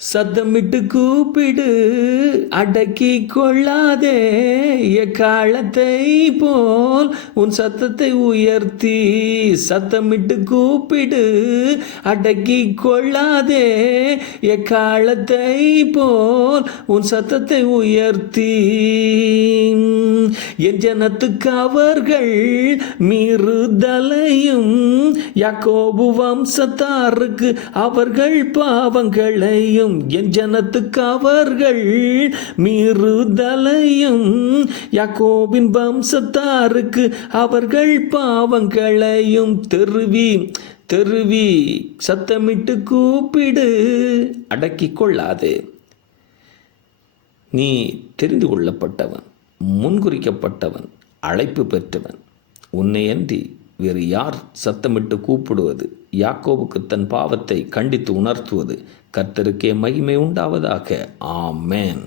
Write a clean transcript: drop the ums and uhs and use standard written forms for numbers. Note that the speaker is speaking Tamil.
சத்தமிட்டு கூப்பிடு, அடக்கி கொள்ளாதே, எக்காலத்தை போல் உன் சத்தத்தை உயர்த்தி. சத்தமிட்டு கூப்பிடு, அடக்கி கொள்ளாதே, எக்காலத்தை போல் உன் சத்தத்தை உயர்த்தி. என் ஜனத்துக்கு அவர்கள் மீறுதலையும், யாக்கோபு வம்சத்தாருக்கு அவர்கள் பாவங்களையும். என் ஜனத்துக்கு அவர்கள் மீறுதலையும், யாக்கோபின் வம்சத்தாருக்கு அவர்கள் பாவங்களையும். தெருவி சத்தமிட்டு கூப்பிடு, அடக்கிக் கொள்ளாதே. நீ தெரிந்து கொள்ளப்பட்டவன், முன்குறிக்கப்பட்டவன், அழைப்பு பெற்றவன். உன்னையன்றி வேறு யார் சத்தமிட்டு கூப்பிடுவது? யாக்கோபுக்கு தன் பாவத்தை கண்டித்து உணர்த்துவது. கர்த்தருக்கே மகிமை உண்டாவதாக. ஆமென்.